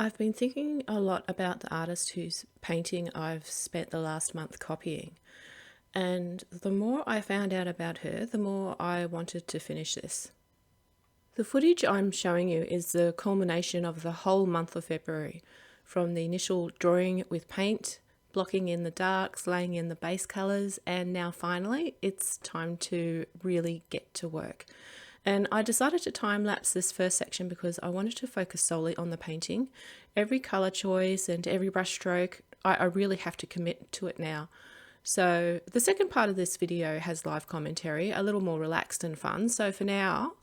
I've been thinking a lot about the artist whose painting I've spent the last month copying. And the more I found out about her, the more I wanted to finish this. The footage I'm showing you is the culmination of the whole month of February, from the initial drawing with paint, blocking in the darks, laying in the base colours, and now finally it's time to really get to work. And I decided to time-lapse this first section because I wanted to focus solely on the painting. Every colour choice and every brush stroke, I really have to commit to it now. So the second part of this video has live commentary, a little more relaxed and fun. So for now,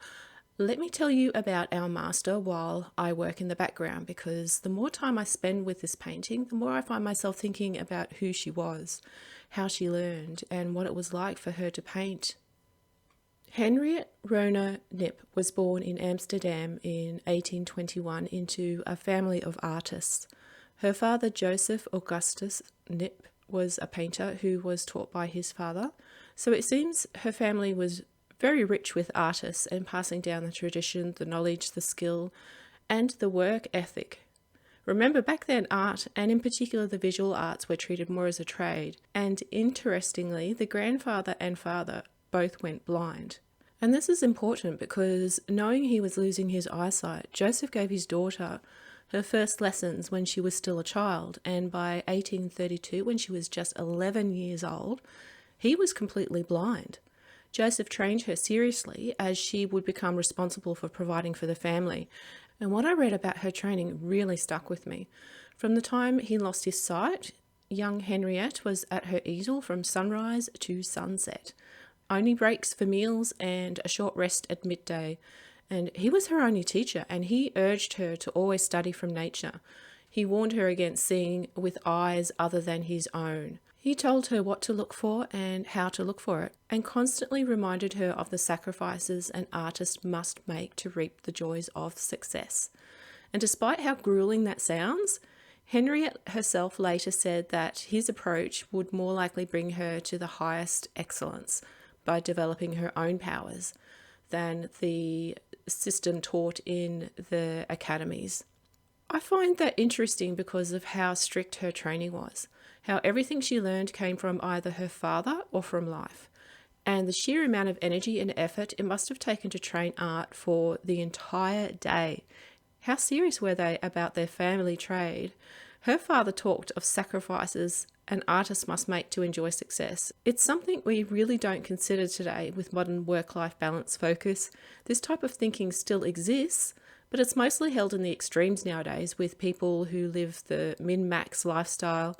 let me tell you about our master while I work in the background, because the more time I spend with this painting, the more I find myself thinking about who she was, how she learned, and what it was like for her to paint. Henriette Ronner-Knip was born in Amsterdam in 1821 into a family of artists. Her father, Joseph Augustus Knip, was a painter who was taught by his father. So it seems her family was very rich with artists and passing down the tradition, the knowledge, the skill, and the work ethic. Remember, back then art, and in particular the visual arts, were treated more as a trade. And interestingly, the grandfather and father both went blind. And this is important because knowing he was losing his eyesight, Joseph gave his daughter her first lessons when she was still a child, and by 1832, when she was just 11 years old, he was completely blind. Joseph trained her seriously as she would become responsible for providing for the family. And what I read about her training really stuck with me. From the time he lost his sight, young Henriette was at her easel from sunrise to sunset. Only breaks for meals and a short rest at midday. And he was her only teacher, and he urged her to always study from nature. He warned her against seeing with eyes other than his own. He told her what to look for and how to look for it, and constantly reminded her of the sacrifices an artist must make to reap the joys of success. And despite how grueling that sounds, Henriette herself later said that his approach would more likely bring her to the highest excellence by developing her own powers than the system taught in the academies. I find that interesting because of how strict her training was, how everything she learned came from either her father or from life, and the sheer amount of energy and effort it must have taken to train art for the entire day. How serious were they about their family trade? Her father talked of sacrifices an artist must make to enjoy success. It's something we really don't consider today with modern work-life balance focus. This type of thinking still exists, but it's mostly held in the extremes nowadays with people who live the min-max lifestyle.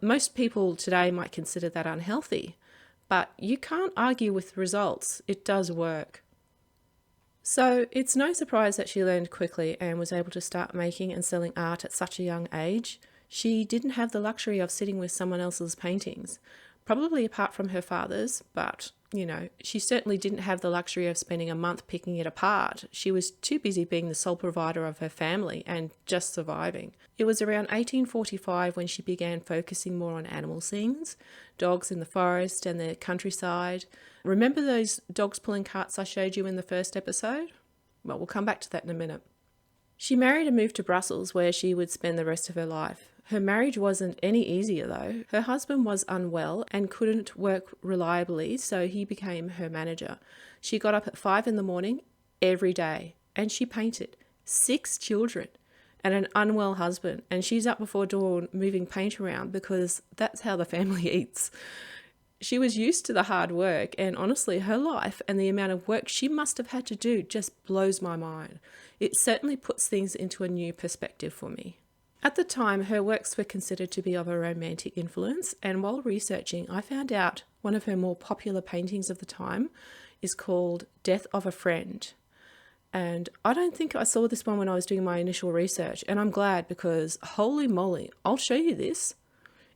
Most people today might consider that unhealthy, but you can't argue with results. It does work. So it's no surprise that she learned quickly and was able to start making and selling art at such a young age. She didn't have the luxury of sitting with someone else's paintings, probably apart from her father's, but, she certainly didn't have the luxury of spending a month picking it apart. She was too busy being the sole provider of her family and just surviving. It was around 1845 when she began focusing more on animal scenes, dogs in the forest and the countryside. Remember those dogs pulling carts I showed you in the first episode? Well, we'll come back to that in a minute. She married and moved to Brussels, where she would spend the rest of her life. Her marriage wasn't any easier though. Her husband was unwell and couldn't work reliably, so he became her manager. She got up at 5 a.m. every day, and she painted 6 children and an unwell husband, and she's up before dawn moving paint around because that's how the family eats. She was used to the hard work, and honestly, her life and the amount of work she must have had to do just blows my mind. It certainly puts things into a new perspective for me. At the time, her works were considered to be of a romantic influence, and while researching, I found out one of her more popular paintings of the time is called Death of a Friend. And I don't think I saw this one when I was doing my initial research, and I'm glad because, holy moly, I'll show you this.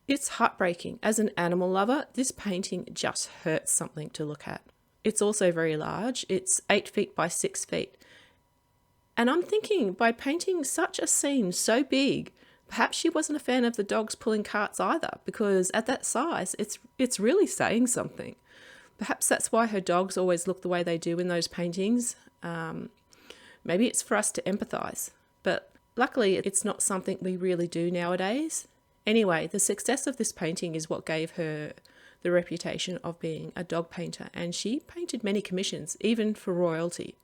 It's heartbreaking. As an animal lover, this painting just hurts something to look at. It's also very large. It's 8 feet by 6 feet. And I'm thinking, by painting such a scene so big, perhaps she wasn't a fan of the dogs pulling carts either, because at that size, it's really saying something. Perhaps that's why her dogs always look the way they do in those paintings. Maybe it's for us to empathise. But Luckily, it's not something we really do nowadays. Anyway, the success of this painting is what gave her the reputation of being a dog painter, and she painted many commissions, even for royalty.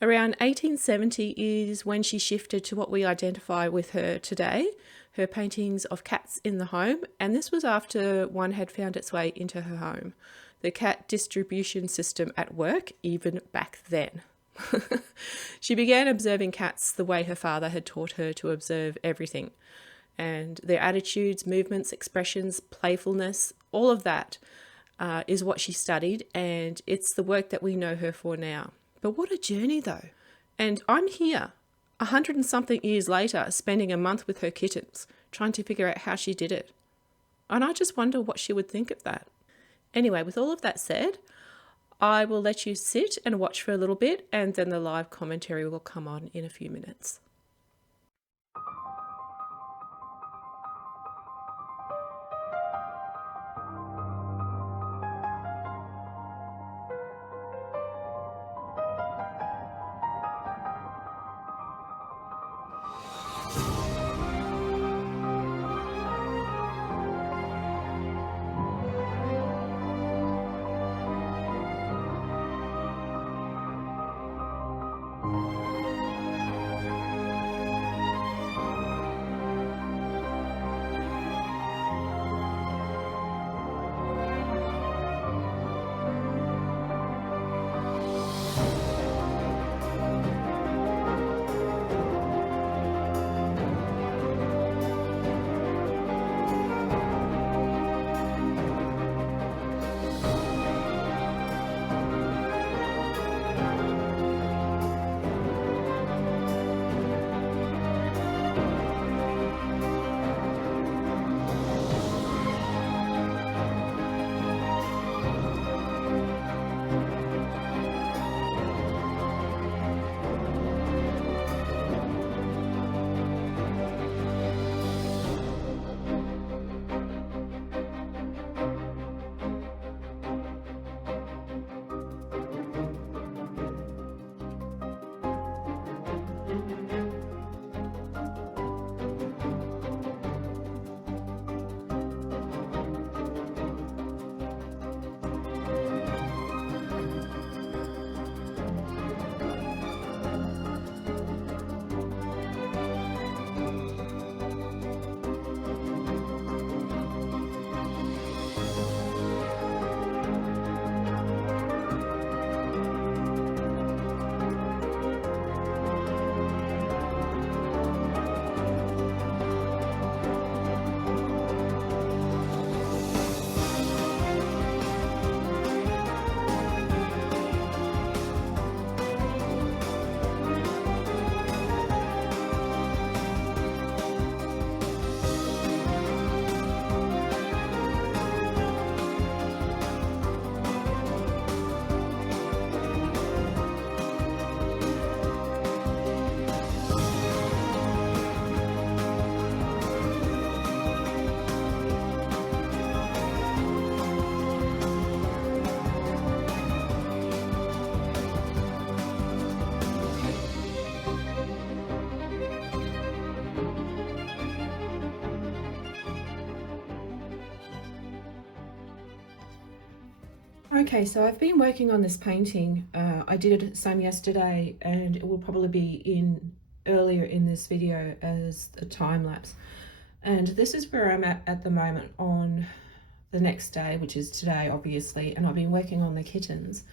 Around 1870 is when she shifted to what we identify with her today, her paintings of cats in the home, and this was after one had found its way into her home. The cat distribution system at work, even back then. She began observing cats the way her father had taught her to observe everything, and their attitudes, movements, expressions, playfulness, all of that is what she studied, and it's the work that we know her for now. But what a journey though. And I'm here, 100 and something years later, spending a month with her kittens, trying to figure out how she did it. And I just wonder what she would think of that. Anyway, with all of that said, I will let you sit and watch for a little bit, and then the live commentary will come on in a few minutes. Okay, so I've been working on this painting. I did some yesterday, and it will probably be in earlier in this video as a time lapse. And this is where I'm at the moment on the next day, which is today, obviously. And I've been working on the kittens.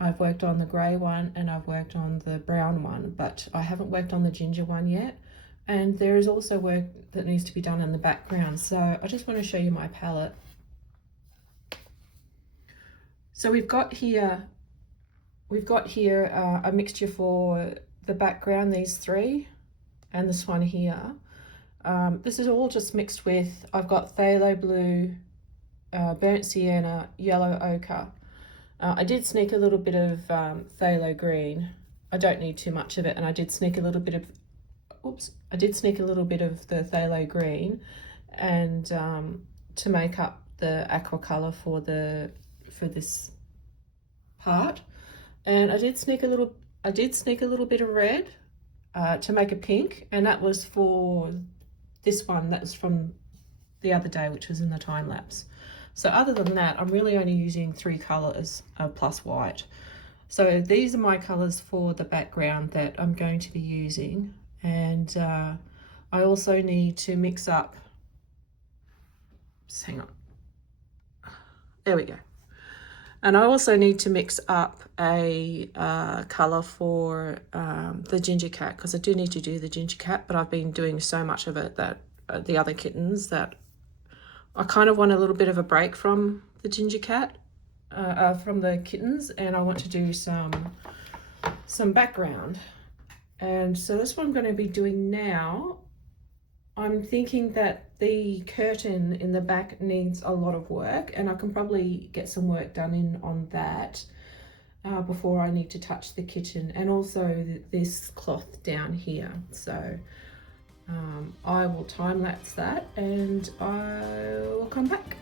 I've worked on the grey one and I've worked on the brown one, but I haven't worked on the ginger one yet. And there is also work that needs to be done in the background. So I just want to show you my palette. So we've got here a mixture for the background, these three, and this one here. This is all just mixed with, I've got phthalo blue, burnt sienna, yellow ochre. I did sneak a little bit of phthalo green. I don't need too much of it, and I did sneak a little bit of, the phthalo green, and to make up the aqua color for this part. And I did sneak a little bit of red, to make a pink, and that was for this one that was from the other day, which was in the time lapse. So other than that, I'm really only using 3 colors plus white. So these are my colors for the background that I'm going to be using, and I also need to mix up, just hang on, there we go. And I also need to mix up a colour for the ginger cat, because I do need to do the ginger cat, but I've been doing so much of it that the other kittens that I kind of want a little bit of a break from the ginger cat, from the kittens, and I want to do some background. And so that's what I'm going to be doing now. I'm thinking that the curtain in the back needs a lot of work, and I can probably get some work done on that before I need to touch the kitten, and also this cloth down here. So I will time lapse that and I will come back.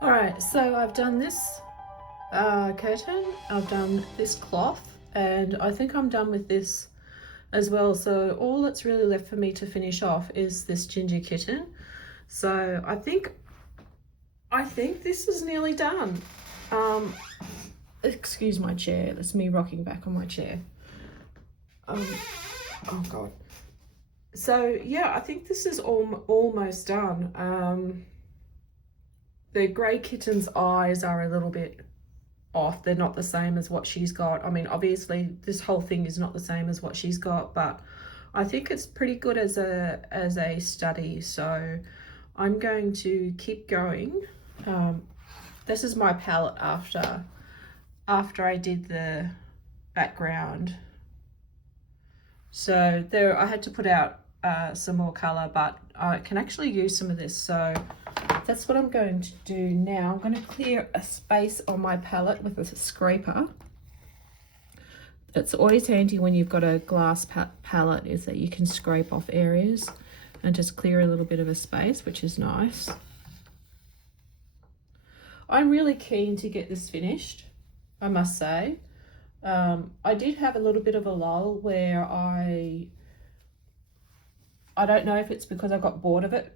All right, so I've done this curtain, I've done this cloth, and I think I'm done with this as well. So all that's really left for me to finish off is this ginger kitten. So I think this is nearly done. Excuse my chair, that's me rocking back on my chair. Oh God. So yeah, I think this is almost done. The grey kitten's eyes are a little bit off. They're not the same as what she's got. I mean, obviously this whole thing is not the same as what she's got, but I think it's pretty good as a study. So I'm going to keep going. This is my palette after I did the background. So there, I had to put out some more color, but I can actually use some of this. So that's what I'm going to do now. I'm going to clear a space on my palette with a scraper. It's always handy when you've got a glass palette, is that you can scrape off areas and just clear a little bit of a space, which is nice. I'm really keen to get this finished, I must say. I did have a little bit of a lull where I don't know if it's because I got bored of it,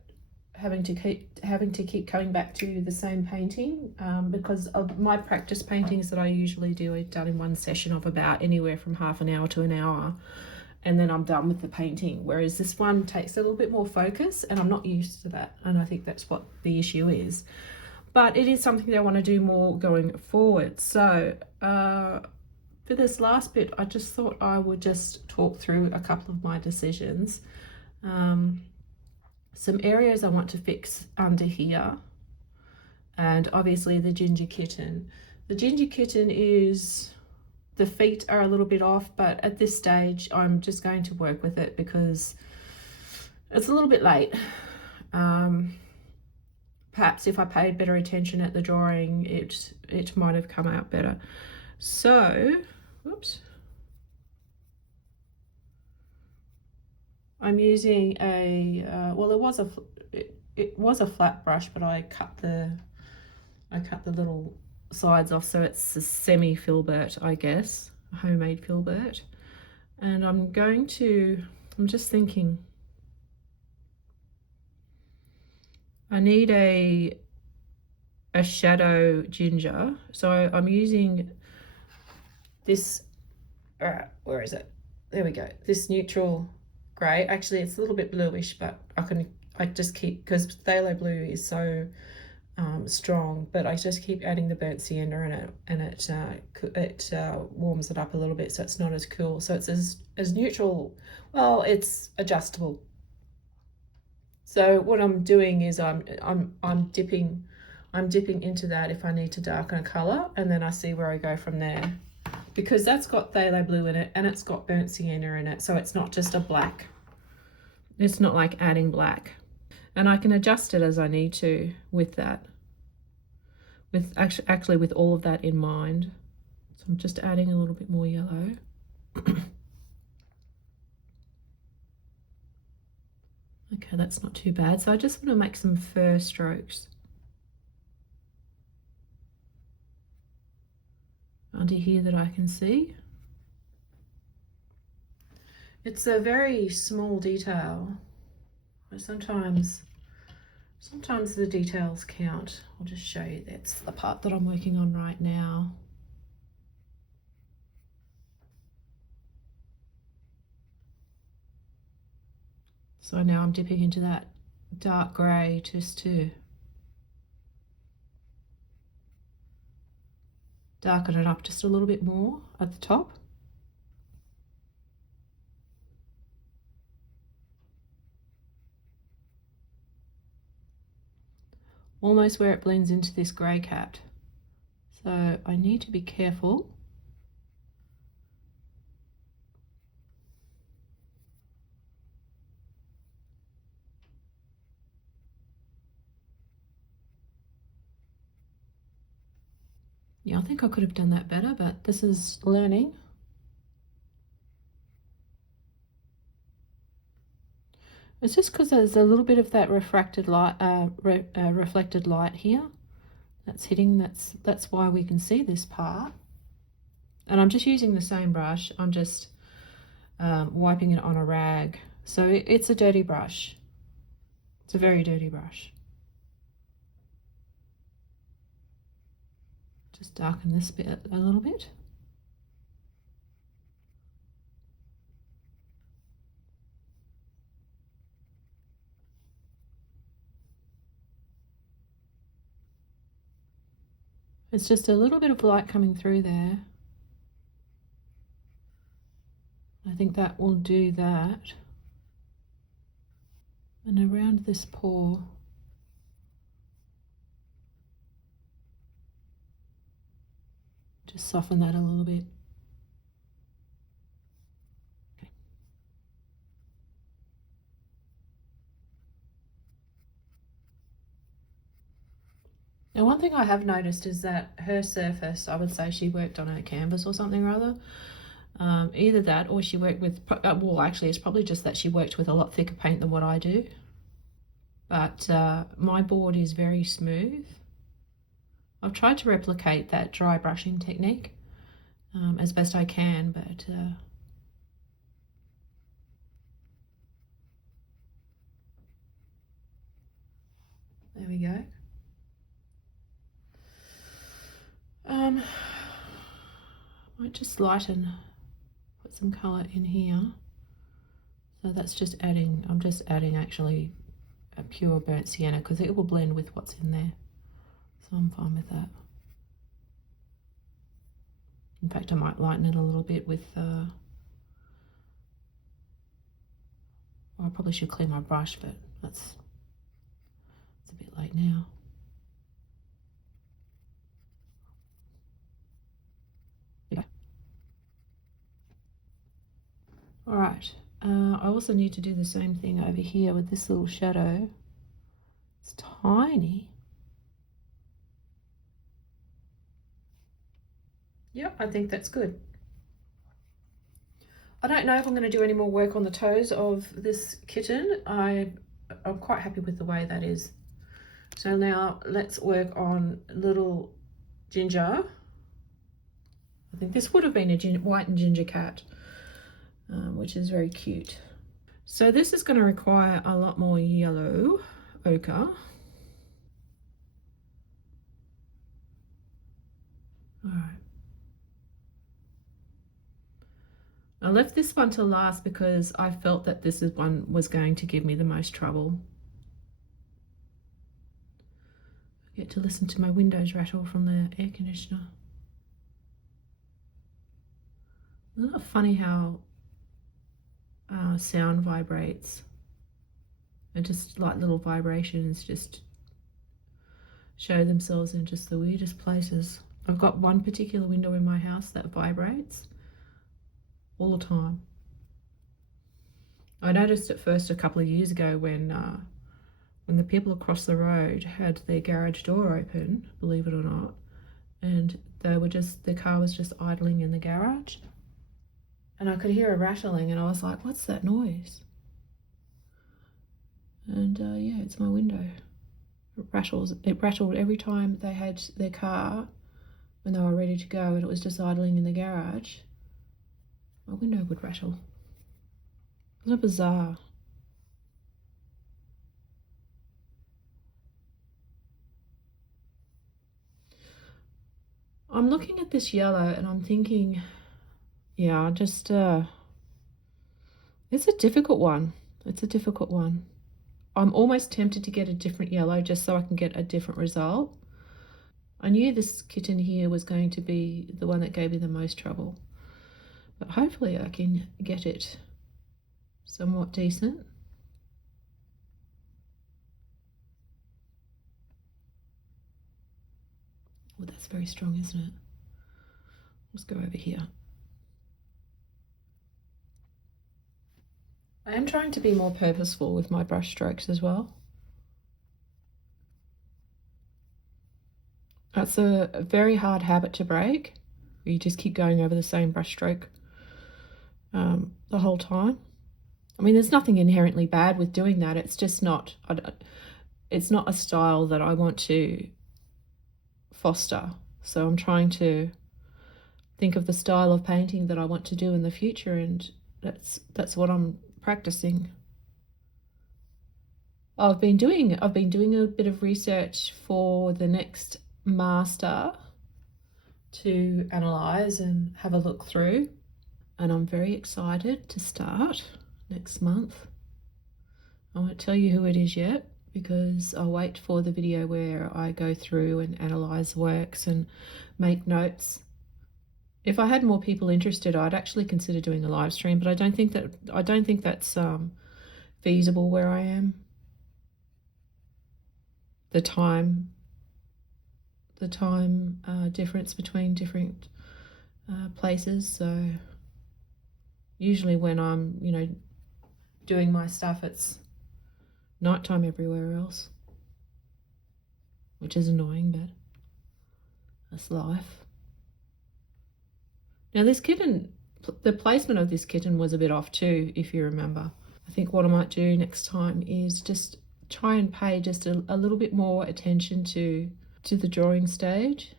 having to keep coming back to the same painting, because of my practice paintings that I usually do are done in one session of about anywhere from half an hour to an hour, and then I'm done with the painting, whereas this one takes a little bit more focus, and I'm not used to that, and I think that's what the issue is. But it is something that I want to do more going forward. So for this last bit, I just thought I would just talk through a couple of my decisions. Some areas I want to fix under here, and obviously the ginger kitten. The ginger kitten the feet are a little bit off, but at this stage I'm just going to work with it because it's a little bit late. Perhaps if I paid better attention at the drawing, it might have come out better. So, whoops. I'm using a, well, it was a flat brush, but I cut the little sides off, so it's a semi filbert, I guess, a homemade filbert. And I'm just thinking, I need a shadow ginger, so I'm using this, where is it? There we go. This neutral grey. Actually, it's a little bit bluish, but I just keep, because phthalo blue is so strong, but I just keep adding the burnt sienna in it, and it warms it up a little bit, so it's not as cool. So it's as neutral. Well, it's adjustable. So what I'm doing is I'm dipping into that if I need to darken a colour, and then I see where I go from there, because that's got phthalo blue in it and it's got burnt sienna in it, so it's not just a black. It's not like adding black. And I can adjust it as I need to with that, with actually with all of that in mind. So I'm just adding a little bit more yellow. Okay, that's not too bad. So I just want to make some fur strokes under here that I can see. It's a very small detail. Sometimes the details count. I'll just show you. That's the part that I'm working on right now. So now I'm dipping into that dark grey just to darken it up just a little bit more at the top. Almost where it blends into this grey cat. So I need to be careful. Yeah, I think I could have done that better, but this is learning. It's just because there's a little bit of that refracted light, reflected light here that's hitting. That's why we can see this part. And I'm just using the same brush. I'm just wiping it on a rag. So it's a dirty brush. It's a very dirty brush. Just darken this bit a little bit. It's just a little bit of light coming through there. I think that will do that. And around this paw, just soften that a little bit. Okay. Now, one thing I have noticed is that her surface, I would say she worked on her canvas or something or other. Either that or she worked with, well, actually it's probably just that she worked with a lot thicker paint than what I do. But my board is very smooth. I've tried to replicate that dry brushing technique as best I can, but there we go. Might just lighten, put some colour in here. So that's just adding, I'm just adding actually a pure burnt sienna because it will blend with what's in there. So I'm fine with that. In fact, I might lighten it a little bit with, well, I probably should clean my brush, but it's a bit late now. Yeah. All right, I also need to do the same thing over here with this little shadow. It's tiny. Yep, I think that's good. I don't know if I'm going to do any more work on the toes of this kitten. I'm quite happy with the way that is. So now let's work on little Ginger. I think this would have been a white and ginger cat, which is very cute. So this is going to require a lot more yellow ochre. All right. I left this one to last because I felt that this one was going to give me the most trouble. I get to listen to my windows rattle from the air conditioner. Isn't it funny how sound vibrates? And just like little vibrations just show themselves in just the weirdest places. I've got one particular window in my house that vibrates all the time. I noticed at first a couple of years ago when the people across the road had their garage door open, believe it or not, and the car was just idling in the garage, and I could hear a rattling, and I was like, what's that noise? And yeah, it's my window. It rattled every time they had their car when they were ready to go and it was just idling in the garage. My window would rattle. Isn't it bizarre? I'm looking at this yellow and I'm thinking, yeah, just it's a difficult one. It's a difficult one. I'm almost tempted to get a different yellow just so I can get a different result. I knew this kitten here was going to be the one that gave me the most trouble, but hopefully I can get it somewhat decent. Oh, that's very strong, isn't it? Let's go over here. I am trying to be more purposeful with my brush strokes as well. That's a very hard habit to break. You just keep going over the same brush stroke the whole time. I mean, there's nothing inherently bad with doing that. It's just not, it's not a style that I want to foster. So I'm trying to think of the style of painting that I want to do in the future, and that's what I'm practicing. I've been doing a bit of research for the next master to analyze and have a look through, and I'm very excited to start next month. I won't tell you who it is yet because I'll wait for the video where I go through and analyze works and make notes. If I had more people interested, I'd actually consider doing a live stream, but I don't think that's feasible where I am. The time difference between different places. So usually when I'm, doing my stuff, it's nighttime everywhere else, which is annoying, but that's life. Now this kitten, the placement of this kitten was a bit off too, if you remember. I think what I might do next time is just try and pay just a little bit more attention to the drawing stage.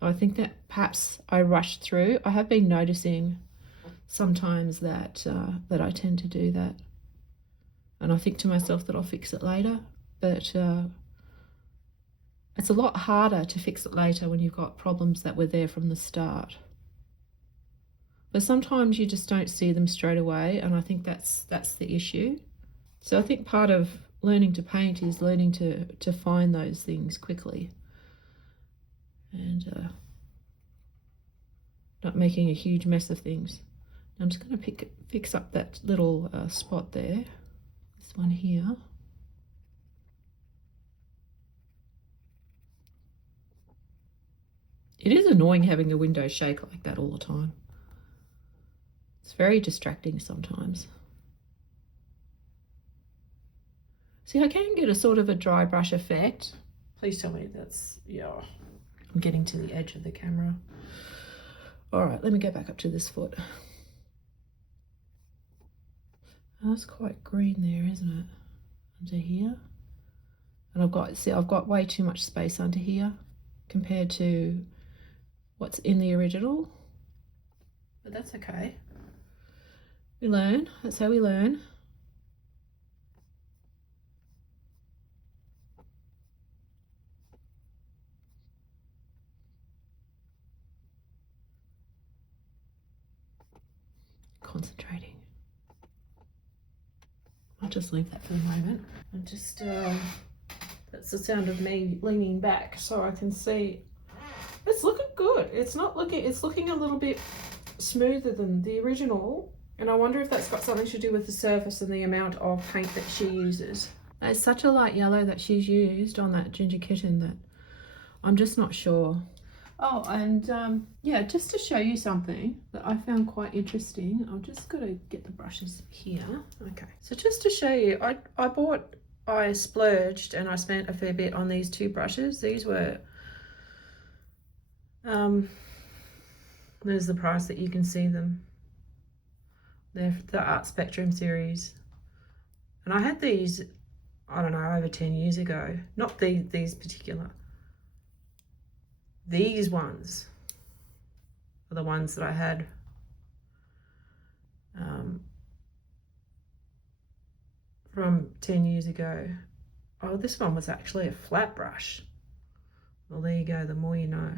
I think that perhaps I rushed through. I have been noticing sometimes that I tend to do that, and I think to myself that I'll fix it later, but it's a lot harder to fix it later when you've got problems that were there from the start. But sometimes you just don't see them straight away, and I think that's the issue. So I think part of learning to paint is learning to find those things quickly and not making a huge mess of things. I'm just going to fix up that little spot there, this one here. It is annoying having a window shake like that all the time. It's very distracting sometimes. See, I can get a sort of a dry brush effect. Please tell me that's, yeah, I'm getting to the edge of the camera. All right, let me go back up to this foot. That's quite green there, isn't it? Under here. And I've got way too much space under here compared to what's in the original. But that's okay. We learn. That's how we learn. Concentrating. I'll just leave that for the moment. And just that's the sound of me leaning back so I can see. It's looking good. It's looking a little bit smoother than the original, and I wonder if that's got something to do with the surface and the amount of paint that she uses. It's such a light yellow that she's used on that ginger kitten that I'm just not sure. Oh, and yeah, just to show you something that I found quite interesting, I've just got to get the brushes here. Okay, so just to show you, I splurged and I spent a fair bit on these two brushes. These were there's the price that you can see them. They're the Art Spectrum series, and I had these, I don't know, over 10 years ago. Not these particular. These ones are the ones that I had from 10 years ago. Oh, this one was actually a flat brush. Well, there you go, the more you know.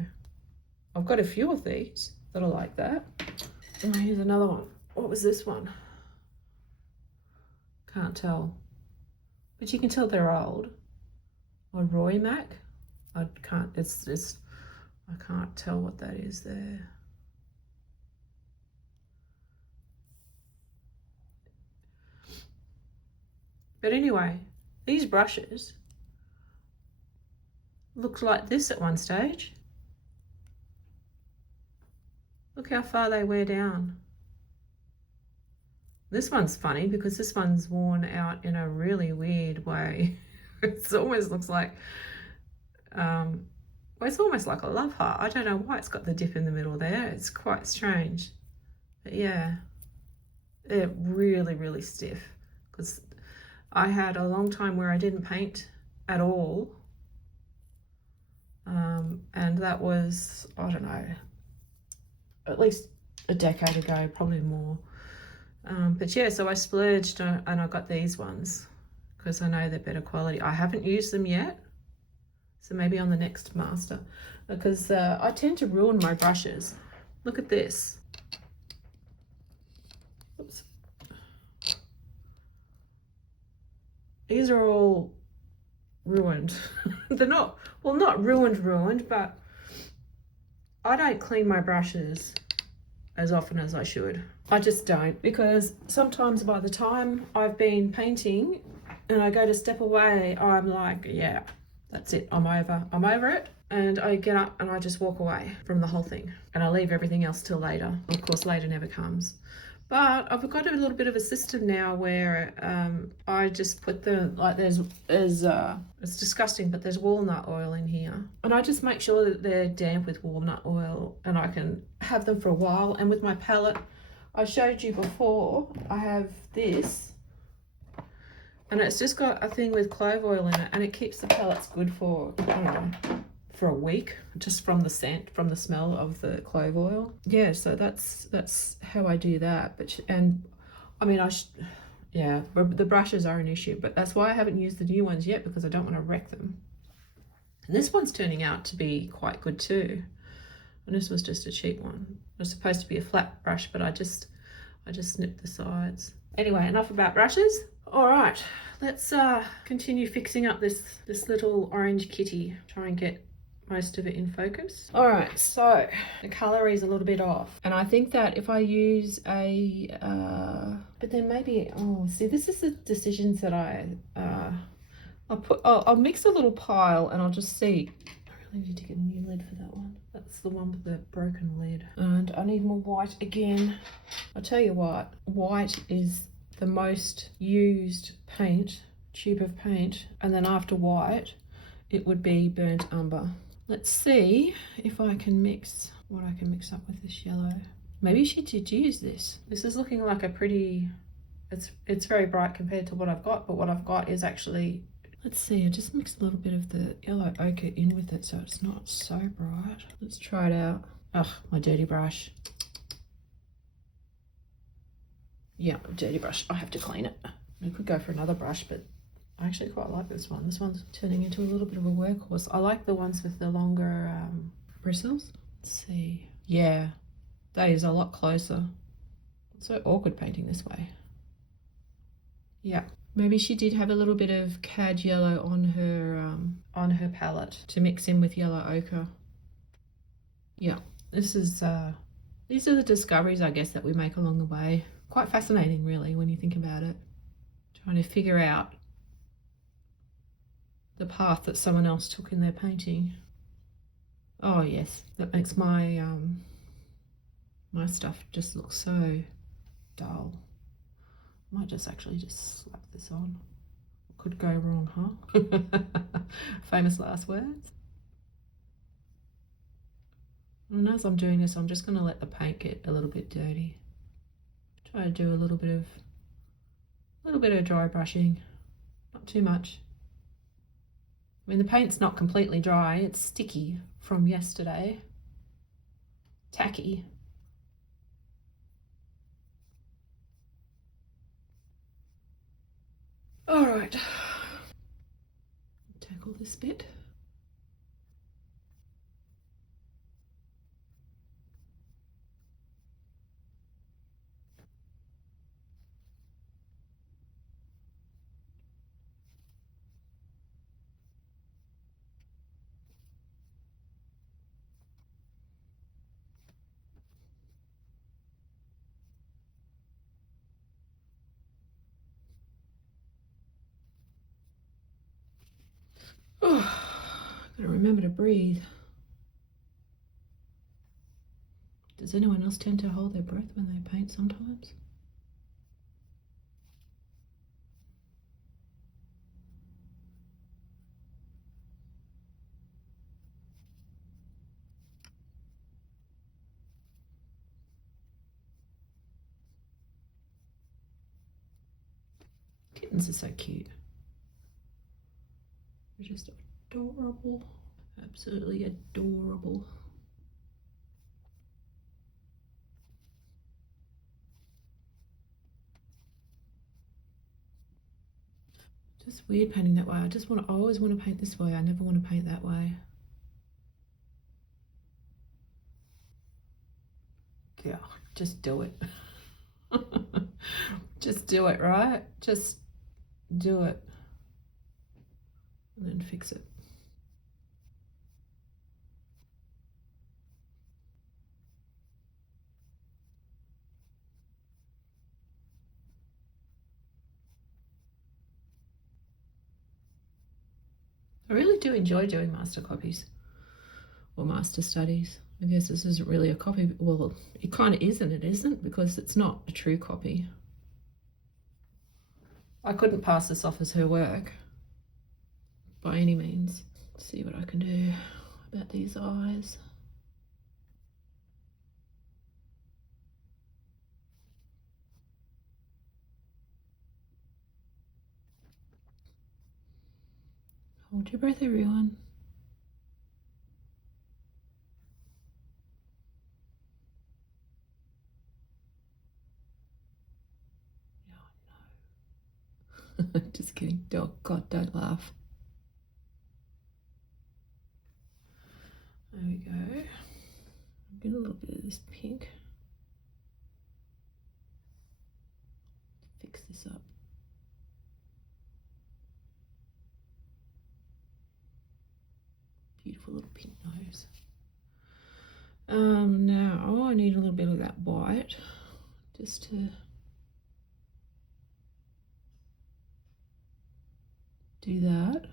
I've got a few of these that are like that. Oh, here's another one. What was this one? Can't tell. But you can tell they're old. Or Roy Mac. I can't tell what that is there. But anyway, these brushes looked like this at one stage. Look how far they wear down. This one's funny because this one's worn out in a really weird way. It almost looks like, well, it's almost like a love heart. I don't know why it's got the dip in the middle there. It's quite strange. But yeah, they're really, really stiff because I had a long time where I didn't paint at all. And that was, I don't know, at least a decade ago, probably more. But yeah, so I splurged and I got these ones because I know they're better quality. I haven't used them yet, so maybe on the next master, because I tend to ruin my brushes. Look at this. Oops. These are all ruined. They're not, well, not ruined, but I don't clean my brushes as often as I should. I just don't, because sometimes by the time I've been painting and I go to step away, I'm like, yeah, that's it, I'm over it. And I get up and I just walk away from the whole thing and I leave everything else till later. Of course, later never comes. But I've got a little bit of a system now where I just put the, like there's it's disgusting, but there's walnut oil in here. And I just make sure that they're damp with walnut oil and I can have them for a while. And with my palette, I showed you before, I have this. And it's just got a thing with clove oil in it and it keeps the palettes good for, I don't know, for a week, just from the scent, from the smell of the clove oil. Yeah, so that's how I do that. But and I mean, yeah, the brushes are an issue, but that's why I haven't used the new ones yet, because I don't want to wreck them. And this one's turning out to be quite good too. And this was just a cheap one. It was supposed to be a flat brush, but I just snipped the sides. Anyway, enough about brushes. All right, let's continue fixing up this little orange kitty. Try and get most of it in focus. All right, so the color is a little bit off, and I think that if I use a but then maybe, oh, see, this is the decisions that I'll mix a little pile and I'll just see. I really need to get a new lid for that one. That's the one with the broken lid, and I need more white again. I'll tell you what, white is the most used tube of paint, and then after white it would be burnt umber. Let's see if I can mix what I can mix up with this yellow. Maybe she did use this. This is looking like a It's very bright compared to what I've got, but what I've got is actually, let's see, I just mixed a little bit of the yellow ochre in with it so it's not so bright. Let's try it out. Ugh, my dirty brush. Yeah, dirty brush. I have to clean it. I could go for another brush, but I actually quite like this one. This one's turning into a little bit of a workhorse. I like the ones with the longer bristles. Let's see. Yeah, that is a lot closer. It's so awkward painting this way. Yeah, maybe she did have a little bit of cad yellow on her palette to mix in with yellow ochre. Yeah, this is these are the discoveries, I guess, that we make along the way. Quite fascinating, really, when you think about it. Trying to figure out the path that someone else took in their painting. Oh yes, that makes my my stuff just look so dull. I might just actually just slap this on. Could go wrong, huh? Famous last words. And as I'm doing this, I'm just going to let the paint get a little bit dirty. Try to do a little bit of dry brushing, not too much. I mean, the paint's not completely dry, it's sticky from yesterday. Tacky. All right, tackle this bit. Oh, gotta remember to breathe. Does anyone else tend to hold their breath when they paint sometimes? Kittens are so cute. They're just adorable. Absolutely adorable. Just weird painting that way. I always want to paint this way. I never want to paint that way. Yeah, just do it. Just do it, right? Just do it. And then fix it. I really do enjoy doing master copies or master studies. I guess this isn't really a copy. Well, it kind of is and it isn't, because it's not a true copy. I couldn't pass this off as her work by any means. Let's see what I can do about these eyes. Hold your breath, everyone. Oh no. Just kidding. Oh God, don't laugh. There we go. Get a little bit of this pink. Fix this up. Beautiful little pink nose. Now I need a little bit of that white just to do that.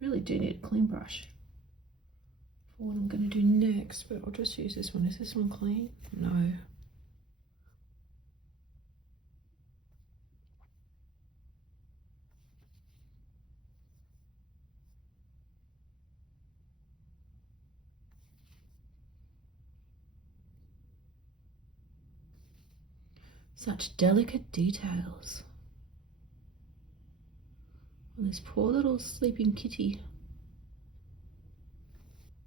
Really do need a clean brush for what I'm going to do next, but I'll just use this one. Is this one clean? No. Such delicate details. And this poor little sleeping kitty.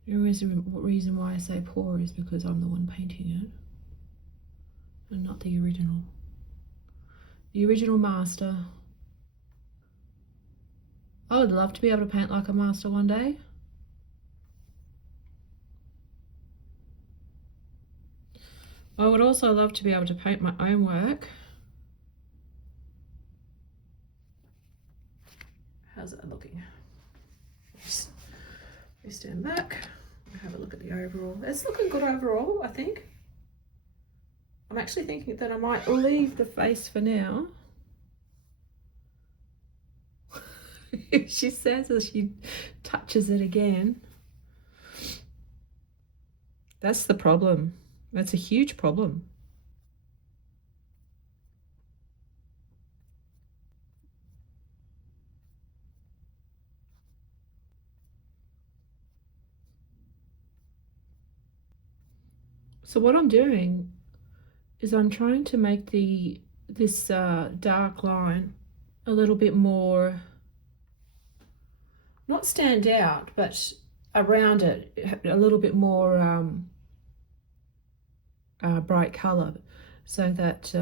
The reason why I say poor is because I'm the one painting it and not the original. The original master. I would love to be able to paint like a master one day. I would also love to be able to paint my own work. How's that looking? We stand back and have a look at the overall. It's looking good overall, I think. I'm actually thinking that I might leave the face for now. She says as she touches it again. That's the problem. That's a huge problem. So what I'm doing is I'm trying to make this dark line a little bit more, not stand out, but around it a little bit more bright color, so that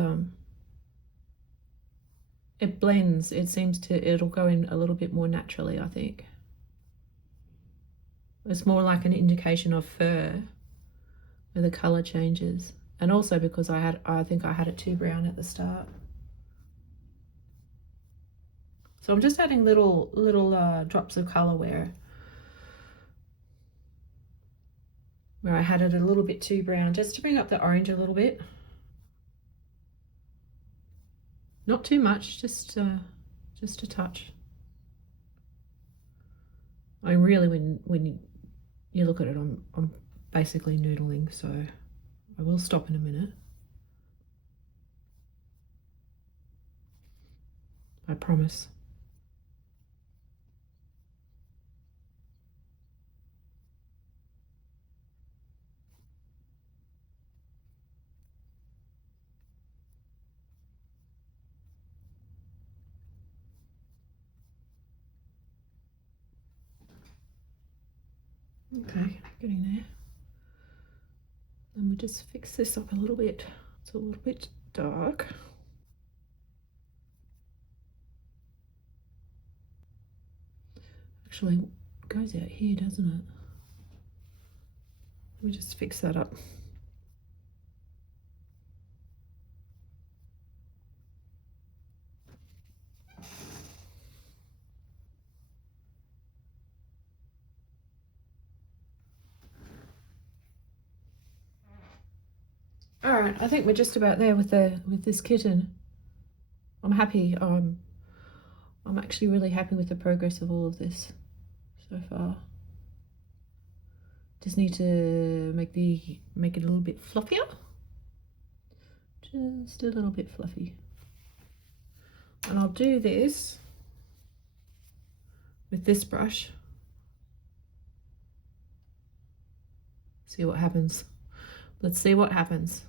it blends. It'll go in a little bit more naturally, I think. It's more like an indication of fur where the color changes. And also because I think I had it too brown at the start. So I'm just adding little drops of color where I had it a little bit too brown, just to bring up the orange a little bit. Not too much, just a touch. I really, when you look at it, I'm basically noodling, so I will stop in a minute. I promise. Okay, getting there. And we just fix this up a little bit. It's a little bit dark. Actually, it goes out here, doesn't it? Let me just fix that up. All right, I think we're just about there with this kitten. I'm happy. I'm actually really happy with the progress of all of this so far. Just need to make it a little bit fluffier. Just a little bit fluffy. And I'll do this with this brush. See what happens. Let's see what happens.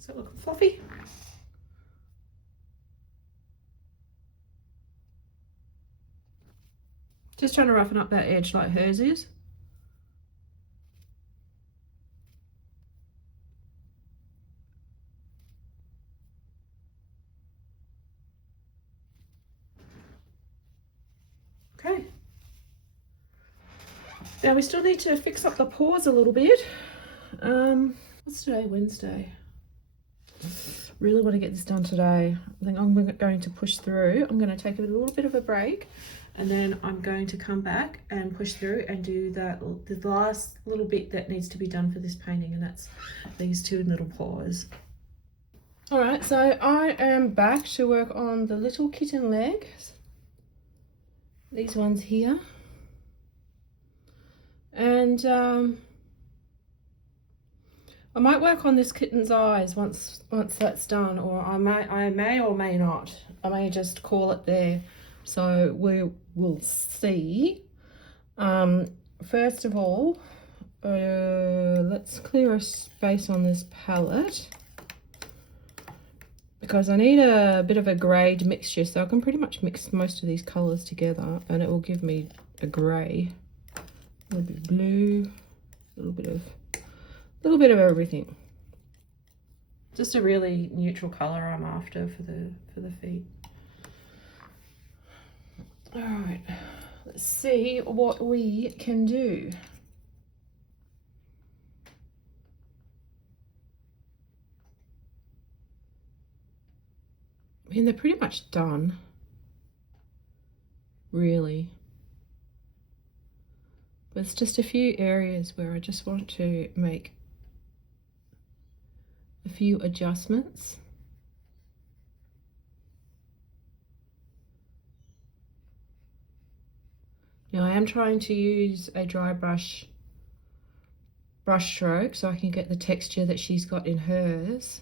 Is it looking fluffy? Just trying to roughen up that edge like hers is. Okay. Now we still need to fix up the paws a little bit. What's today? Wednesday. Really want to get this done today. I think I'm going to push through. I'm going to take a little bit of a break, and then I'm going to come back and push through and do the last little bit that needs to be done for this painting, and that's these two little paws. All right, so I am back to work on the little kitten legs. These ones here. And I might work on this kitten's eyes once that's done, or I may or may not. I may just call it there. So we will see. First of all, let's clear a space on this palette, because I need a bit of a greyed mixture, so I can pretty much mix most of these colours together and it will give me a grey, a little bit of blue, a little bit of everything. Just a really neutral colour I'm after for the feet. All right, let's see what we can do. I mean, they're pretty much done, really. But it's just a few areas where I just want to make a few adjustments. Now I am trying to use a dry brush stroke so I can get the texture that she's got in hers.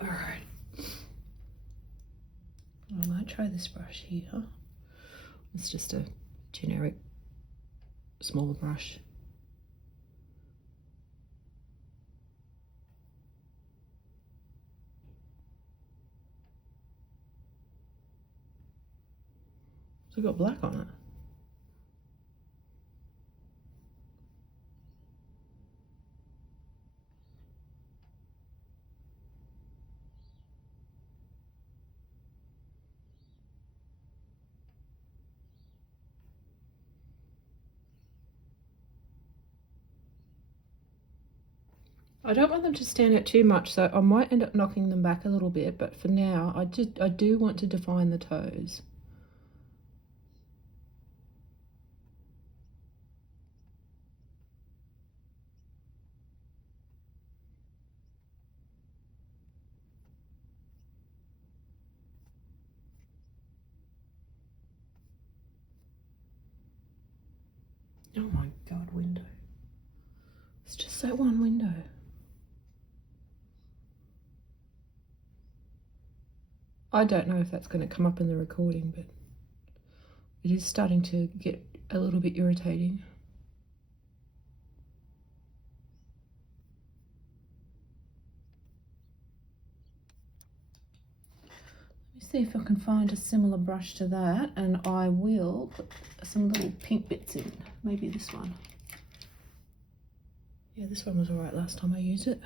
All right. I might try this brush here. It's just a generic smaller brush. So I've got black on it. I don't want them to stand out too much, so I might end up knocking them back a little bit, but for now I do want to define the toes. Oh my god, window. It's just that one window. I don't know if that's going to come up in the recording, but it is starting to get a little bit irritating. Let me see if I can find a similar brush to that, and I will put some little pink bits in. Maybe this one. Yeah, this one was alright last time I used it.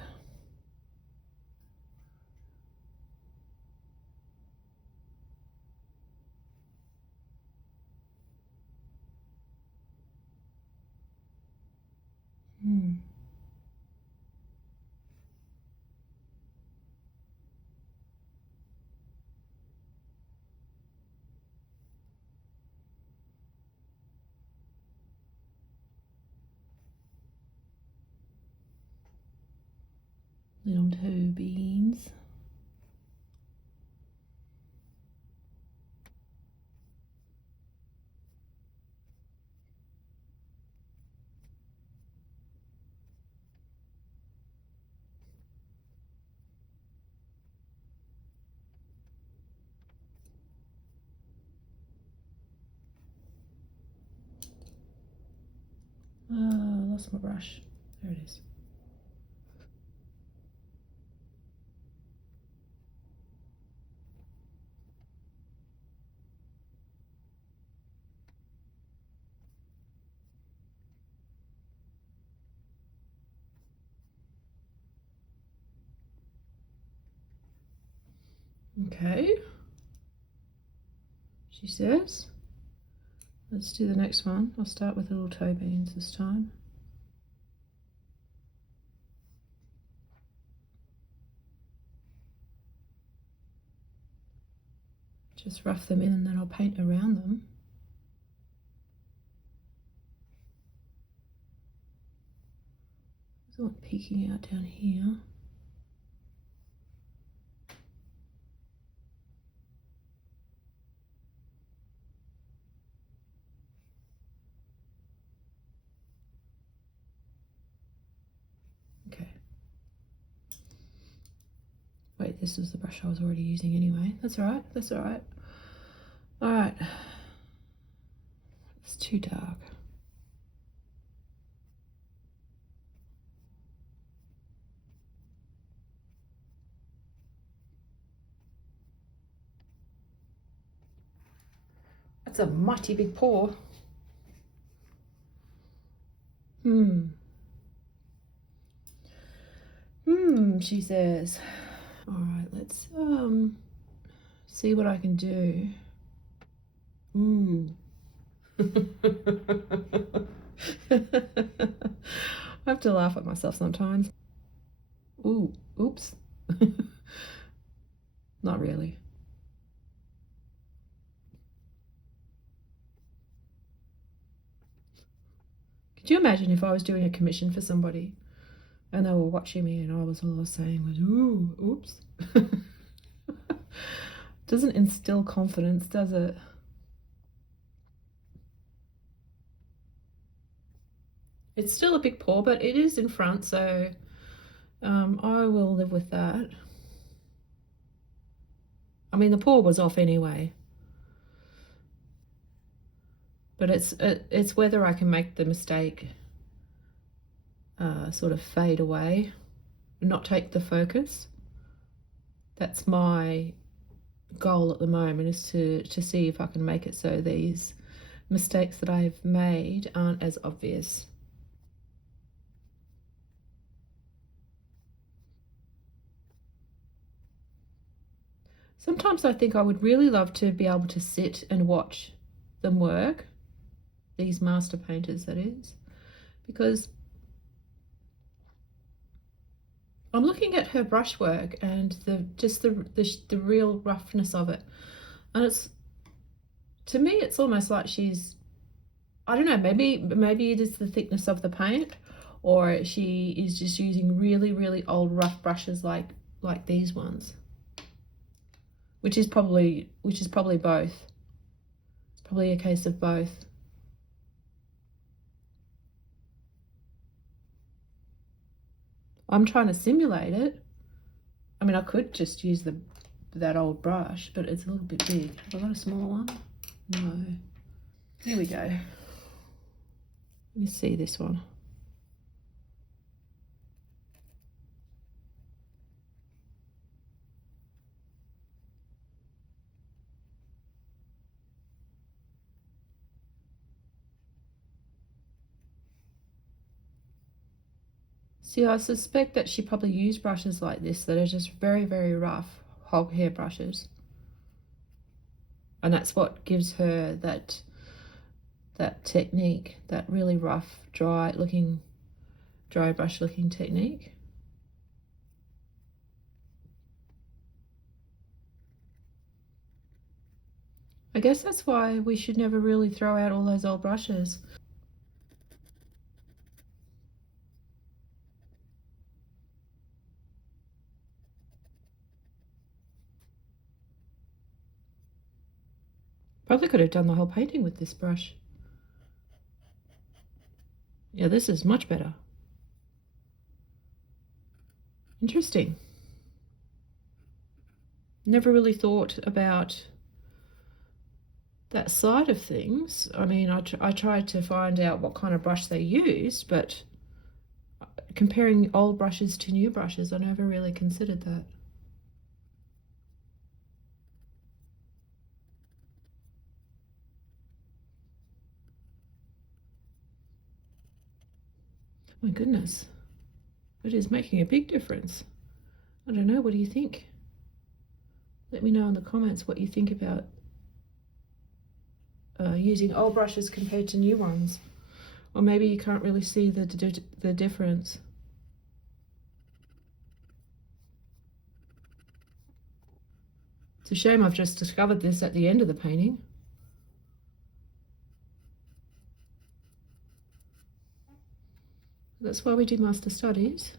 Little toe beans. Oh, I lost my brush. There it is. Okay, she says. Let's do the next one. I'll start with little toe beans this time. Just rough them in and then I'll paint around them. There's one peeking out down here. Okay. Wait, this is the brush I was already using anyway. That's all right. That's all right. All right. It's too dark. That's a mighty big paw. She says. All right, let's see what I can do. I have to laugh at myself sometimes. Ooh, oops. Not really. Could you imagine if I was doing a commission for somebody and they were watching me and all I was saying was, ooh, oops. Doesn't instill confidence, does it? It's still a big paw, but it is in front, so I will live with that. I mean, the paw was off anyway. But it's whether I can make the mistake sort of fade away, not take the focus. That's my goal at the moment, is to see if I can make it so these mistakes that I've made aren't as obvious. Sometimes I think I would really love to be able to sit and watch them work, these master painters that is, because I'm looking at her brushwork and the real roughness of it, and it's, to me it's almost like she's, I don't know, maybe it is the thickness of the paint, or she is just using really old rough brushes like these ones, which is probably both. It's probably a case of both. I'm trying to simulate it. I mean, I could just use that old brush, but it's a little bit big. Have I got a smaller one? No. Here we go. Let me see this one. See, I suspect that she probably used brushes like this that are just very rough hog hair brushes. And that's what gives her that technique, that really rough, dry brush looking technique. I guess that's why we should never really throw out all those old brushes. Probably could have done the whole painting with this brush. Yeah, this is much better. Interesting. Never really thought about that side of things. I mean, I tried to find out what kind of brush they used, but comparing old brushes to new brushes, I never really considered that. My goodness, it is making a big difference. I don't know, what do you think? Let me know in the comments what you think about using old brushes compared to new ones. Or maybe you can't really see the difference. It's a shame I've just discovered this at the end of the painting. That's why we do master studies.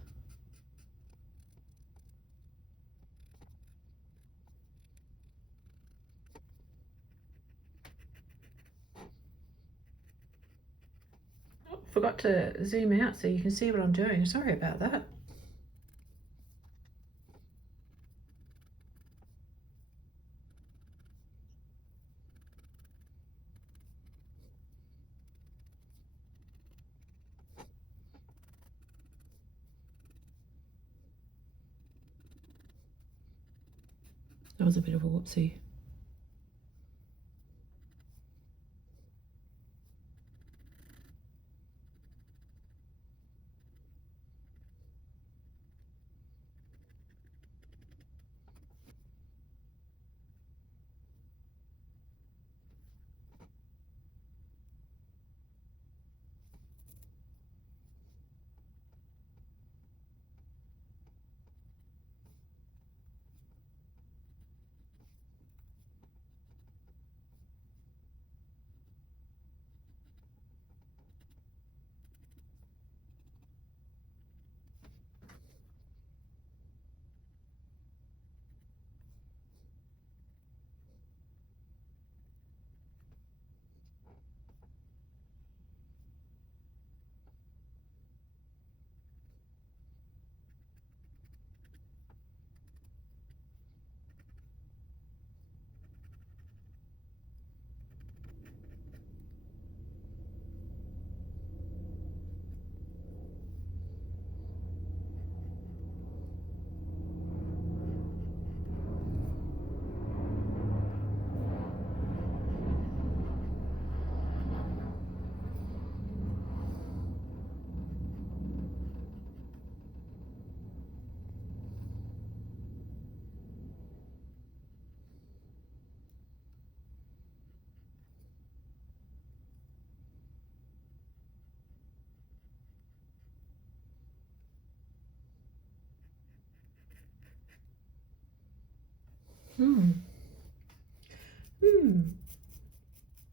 Oh, forgot to zoom out so you can see what I'm doing. Sorry about that. That was a bit of a whoopsie.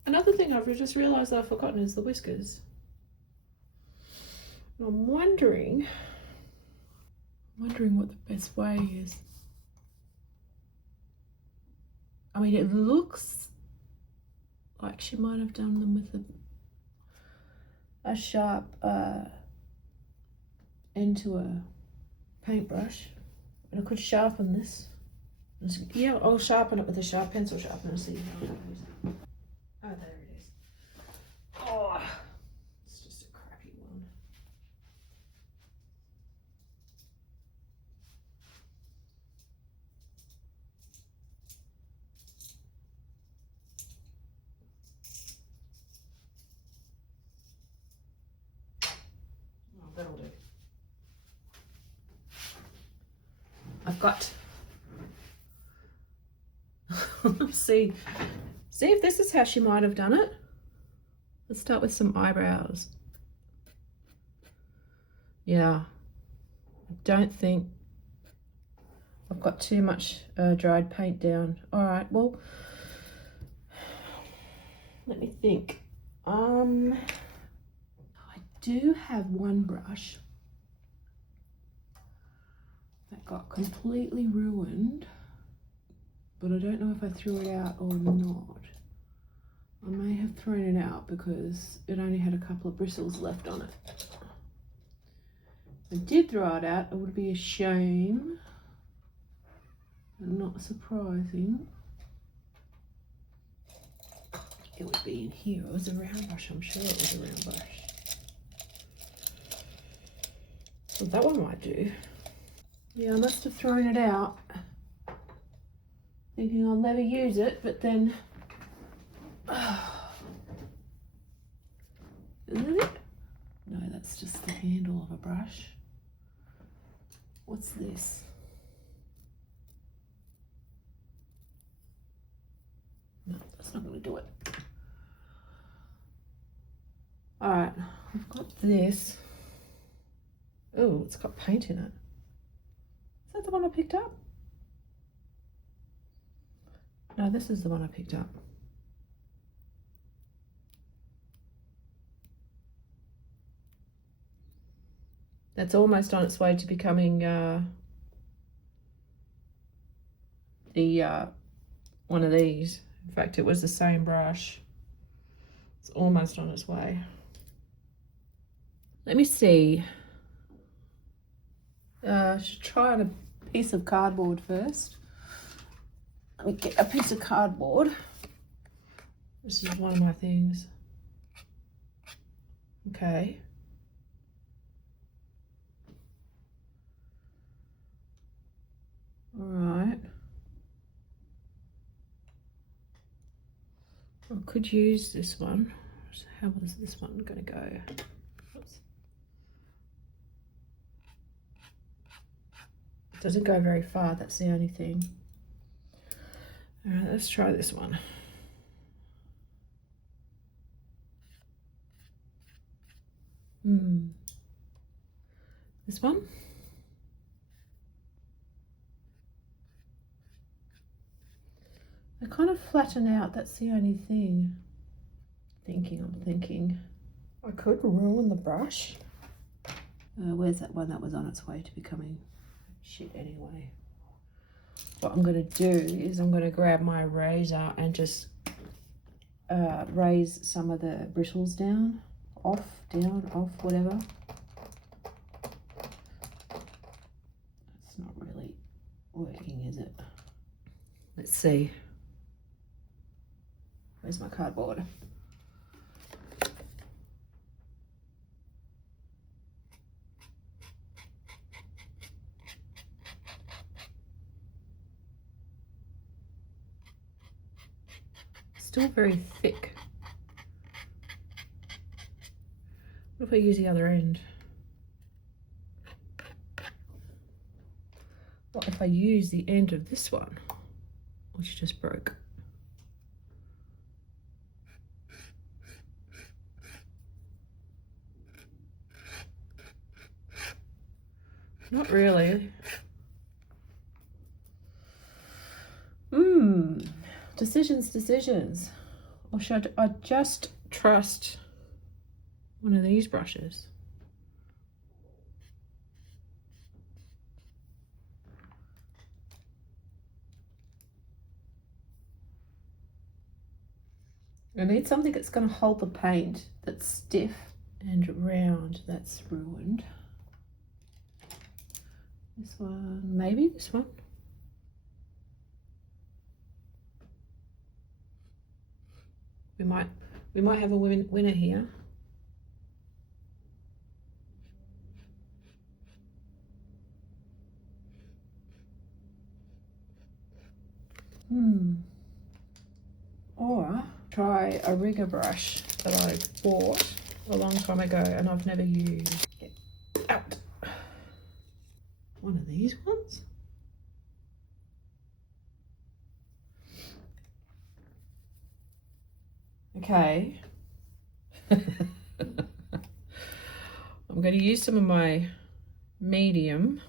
Another thing I've just realised that I've forgotten is the whiskers. And I'm wondering what the best way is. I mean, it looks like she might have done them with a sharp end to a paintbrush. And I could sharpen this. Yeah, I'll sharpen it with a sharp pencil sharpener. See how it goes. Oh, there it is. Oh, it's just a crappy one. Oh, that'll do. I've got. see if this is how she might have done it. Let's start with some eyebrows. Yeah, I don't think I've got too much dried paint down. All right, well, let me think. I do have one brush that got completely ruined, but I don't know if I threw it out or not. I may have thrown it out because it only had a couple of bristles left on it. If I did throw it out, it would be a shame and not surprising. It would be in here. It was a round brush, I'm sure it was a round brush. So that one might do. Yeah, I must have thrown it out, thinking I'll never use it, but then... Isn't it? No, that's just the handle of a brush. What's this? not going to do it. Alright, I've got this. Oh, it's got paint in it. Is that the one I picked up? No, this is the one I picked up. That's almost on its way to becoming one of these. In fact, it was the same brush. It's almost on its way. Let me see. I should try on a piece of cardboard first. Let me get a piece of cardboard. This is one of my things. Okay. All right. I could use this one. How is this one going to go? Oops. It doesn't go very far, that's the only thing. All right, let's try this one. This one? They kind of flatten out, that's the only thing. I'm thinking. I could ruin the brush. Where's that one that was on its way to becoming shit anyway? What I'm going to do is I'm going to grab my razor and just raise some of the bristles down, off, whatever. It's not really working, is it? Let's see. Where's my cardboard? Still very thick. What if I use the other end? What if I use the end of this one, which just broke? Not really. Decisions. Or should I just trust one of these brushes? I need something that's going to hold the paint, that's stiff and round. That's ruined. This one, maybe this one. We might have a winner here. Or try a rigger brush that I bought a long time ago and I've never used. Get out. One of these ones. Okay. I'm going to use some of my medium.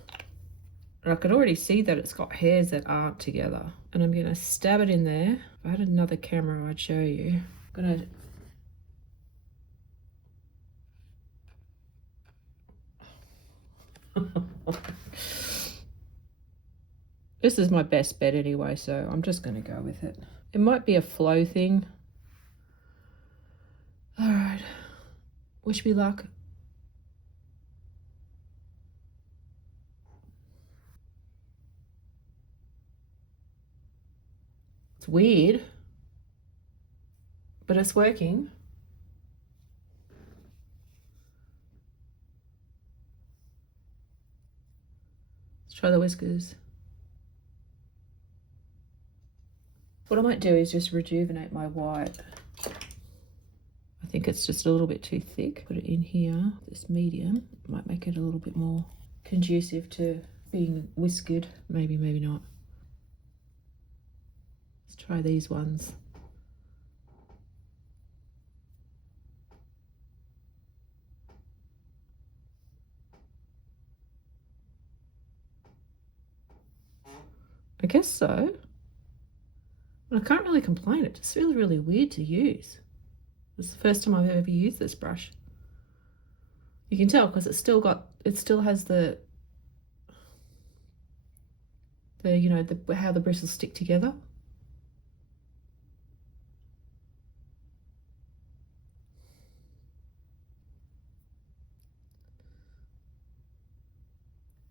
And I could already see that it's got hairs that aren't together. And I'm going to stab it in there. If I had another camera, I'd show you. I'm going to... This is my best bet anyway, so I'm just going to go with it. It might be a flow thing. All right. Wish me luck. It's weird, but it's working. Let's try the whiskers. What I might do is just rejuvenate my white. I think it's just a little bit too thick. Put it in here, this medium. Might make it a little bit more conducive to being whiskered. Maybe, maybe not. Let's try these ones. I guess so. I can't really complain. It just feels really weird to use. It's the first time I've ever used this brush. You can tell because it still has the how the bristles stick together.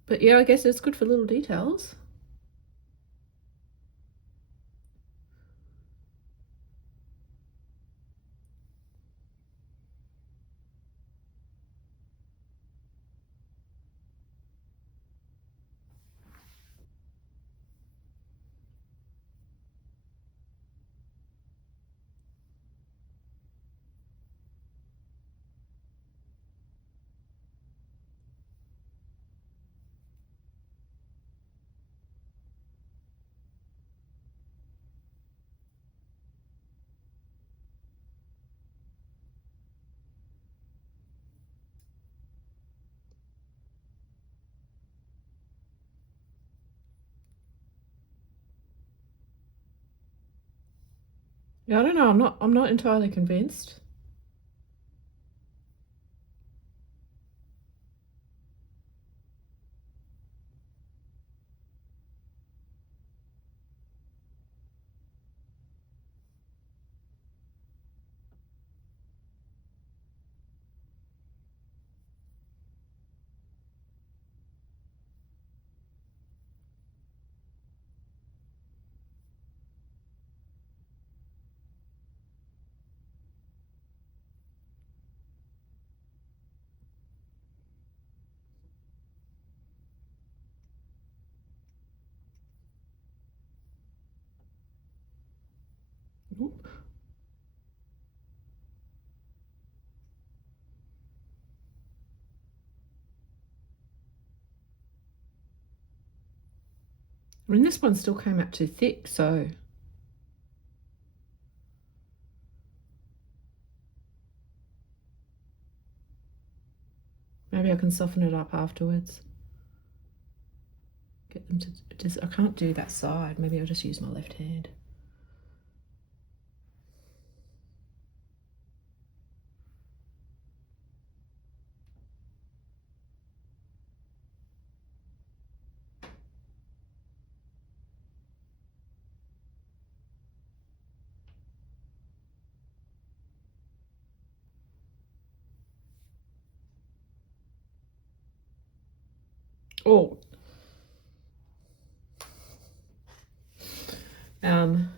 But yeah, I guess it's good for little details. Yeah, I don't know. I'm not entirely convinced. I mean, this one still came out too thick, so maybe I can soften it up afterwards. Get them to just, I can't do that side. Maybe I'll just use my left hand. Oh, um,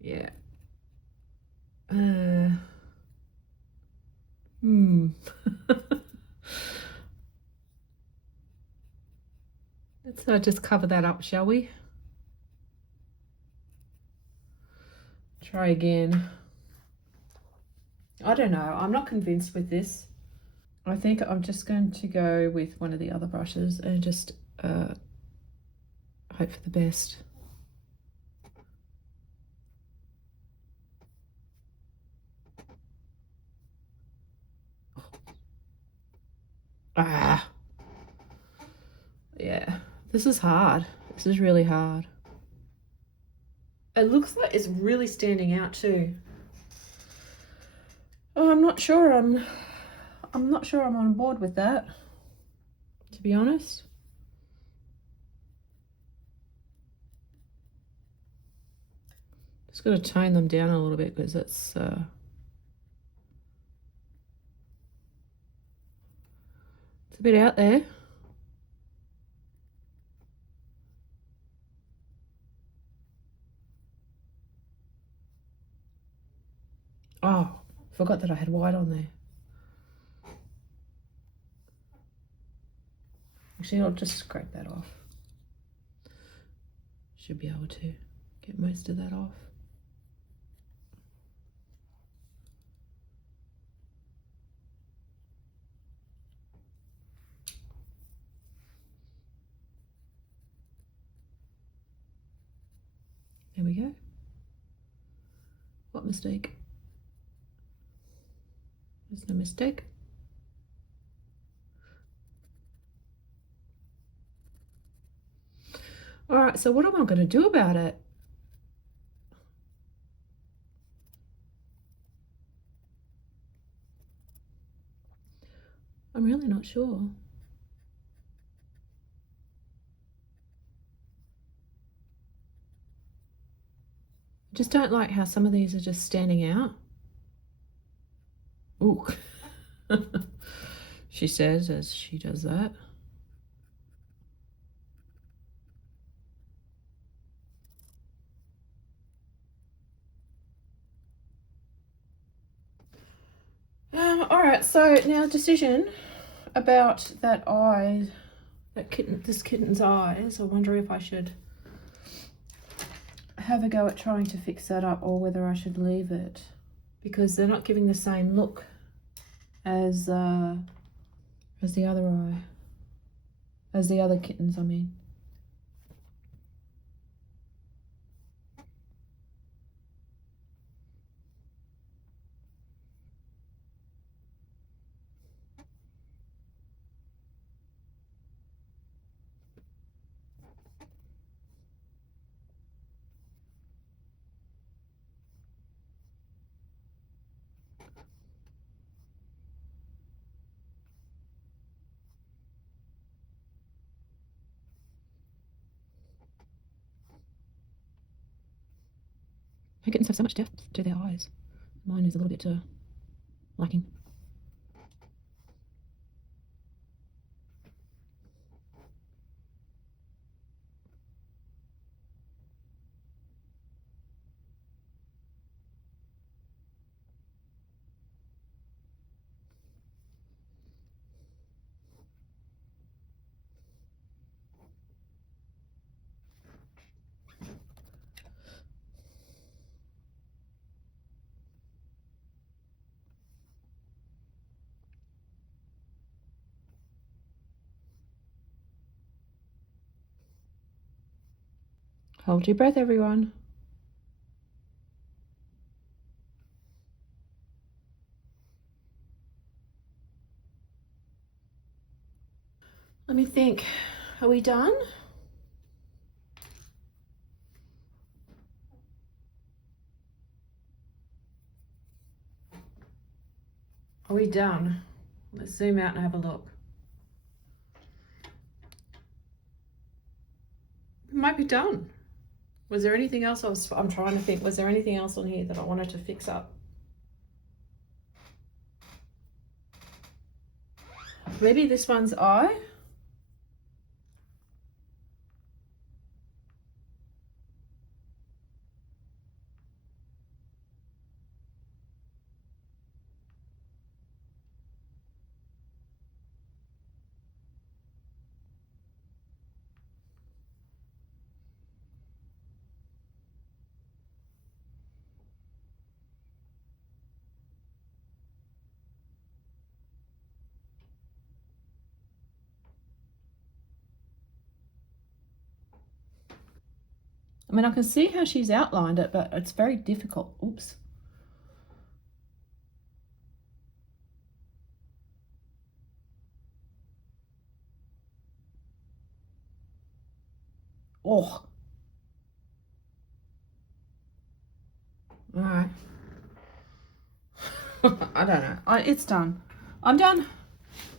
yeah. Hmm. Let's just cover that up, shall we? Try again. I don't know. I'm not convinced with this. I think I'm just going to go with one of the other brushes and just hope for the best. Ah, yeah. This is hard. This is really hard. It looks like it's really standing out too. Oh, I'm not sure. I'm not sure I'm on board with that, to be honest. Just got to tone them down a little bit because it's a bit out there. Oh, forgot that I had white on there. Actually, I'll just scrape that off. Should be able to get most of that off. There we go. What mistake? There's no mistake. All right, so what am I going to do about it? I'm really not sure. I just don't like how some of these are just standing out. Ooh. She says as she does that. All right, so now decision about that eye, this kitten's eyes. I wonder if I should have a go at trying to fix that up or whether I should leave it, because they're not giving the same look as the other eye, as the other kittens, I mean. Her kittens have so much depth to their eyes. Mine is a little bit lacking. Hold your breath, everyone. Let me think. Are we done? Are we done? Let's zoom out and have a look. We might be done. Was there anything else I'm trying to think, was there anything else on here that I wanted to fix up? Maybe this one's eye? I mean, I can see how she's outlined it, but it's very difficult. Oops. Oh. All right. I don't know. It's done. I'm done.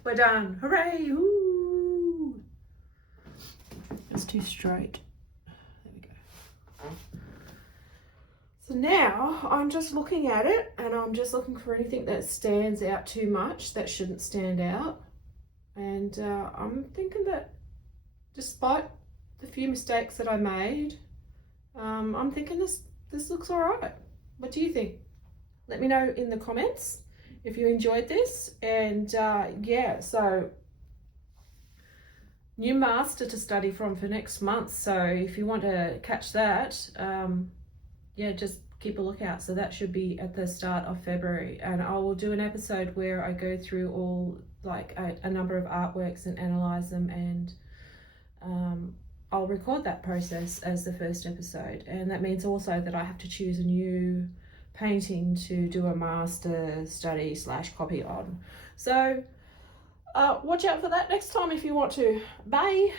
We're done. Hooray. Ooh. It's too straight. There we go. So now I'm just looking at it and I'm just looking for anything that stands out too much that shouldn't stand out. And I'm thinking that despite the few mistakes that I made, I'm thinking this looks all right. What do you think? Let me know in the comments if you enjoyed this. And yeah, so new master to study from for next month. So if you want to catch that, yeah, just keep a lookout. So that should be at the start of February, and I will do an episode where I go through all like a number of artworks and analyze them, and I'll record that process as the first episode. And that means also that I have to choose a new painting to do a master study / copy on. So watch out for that next time if you want to. Bye.